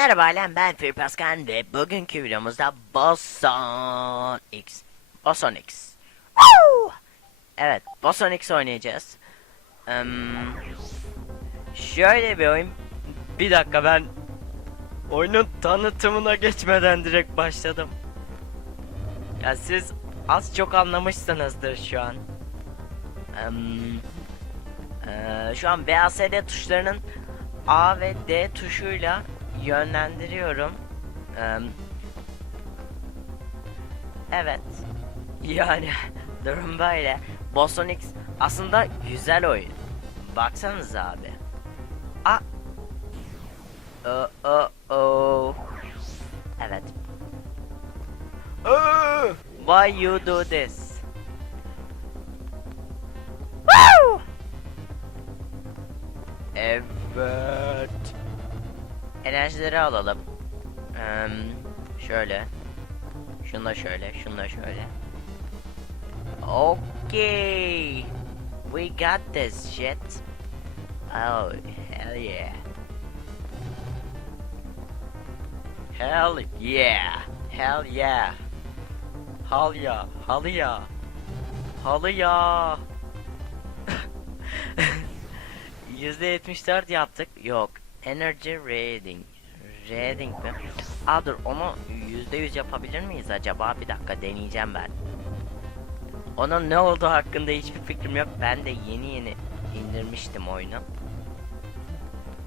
Merhaba alem ben Fir Paskan ve bugünkü videomuzda Boson X. Boson X. Woo! Evet Boson X oynayacağız. Eee, şöyle bir oyun. Bir dakika ben oyunun tanıtımına geçmeden direkt başladım. Ya siz az çok anlamışsınızdır şu an. Eee, eee, şu an VASD tuşlarının A ve D tuşuyla yönlendiriyorum. Evet. Yani durum böyle. Boston X aslında güzel oyun. Baksanız abi. A o o o. Evet. Why you do this? Woo! Evet. Enerjileri alalım. Eee, şöyle. Şunu da şöyle, şunu da şöyle. Okay. We got this shit. Oh, hell yeah. Hell yeah. Hell yeah. Hal ya, halı ya. Halı ya. %74 yaptık. Yok. Energy rating. Rating mi? Aa dur onu %100 yapabilir miyiz acaba? Bir dakika deneyeceğim ben. Onun ne olduğu hakkında hiçbir fikrim yok. Ben de yeni yeni indirmiştim oyunu.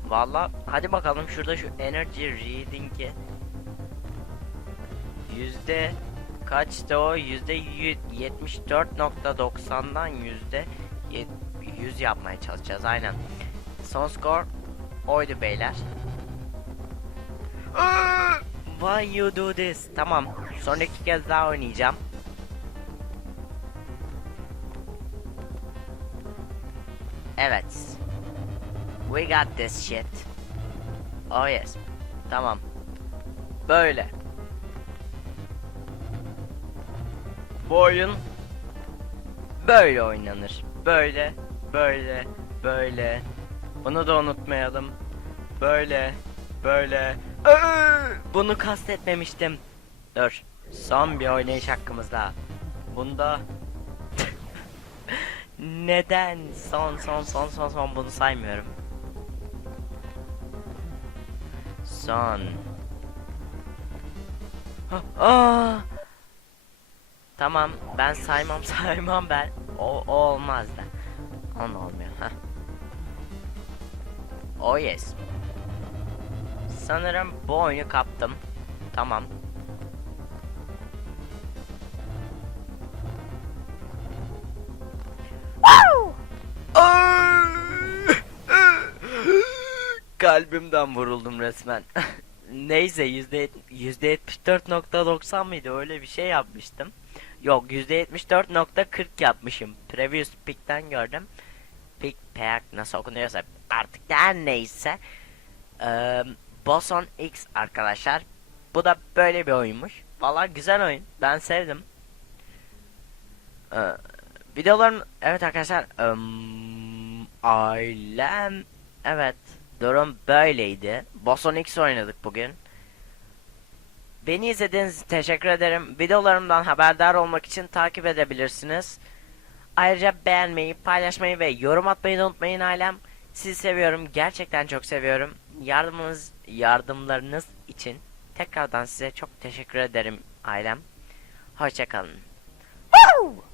Valla hadi bakalım şurada şu energy reading'i yüzde kaçtı o? Yüzde 74.90'dan yüzde 100 yapmaya çalışacağız aynen. Son skor oydu beyler. Why you do this? Tamam. Sonraki kez daha oynayacağım. Evet. We got this shit. Oh yes. Tamam. Böyle. Bu oyun böyle oynanır. Böyle, böyle, böyle. Bunu da unutmayalım. Böyle, böyle. Bunu kastetmemiştim. Dur. Son bir oynayış hakkımız daha. Bunda neden son son son son son bunu saymıyorum. Son. Ha, Aa! Tamam ben saymam saymam ben. O, o olmaz da. Onun olmuyor. ha. Oh yes. Sanırım bu oyunu kaptım. Tamam. Kalbimden vuruldum resmen. Neyse yüzde yüzde 74.90 mıydı öyle bir şey yapmıştım. Yok yüzde 74.40 yapmışım. Previous pick'ten gördüm. Pick pack nasıl okunuyorsa artık her neyse. Ee, Boson X arkadaşlar. Bu da böyle bir oyunmuş. Valla güzel oyun. Ben sevdim. Ee, videolarım evet arkadaşlar. ım, ailem evet durum böyleydi. Boson X oynadık bugün. Beni izlediğiniz için teşekkür ederim. Videolarımdan haberdar olmak için takip edebilirsiniz. Ayrıca beğenmeyi, paylaşmayı ve yorum atmayı da unutmayın ailem. Sizi seviyorum. Gerçekten çok seviyorum. Yardımınız, yardımlarınız için tekrardan size çok teşekkür ederim ailem. Hoşçakalın. Woo!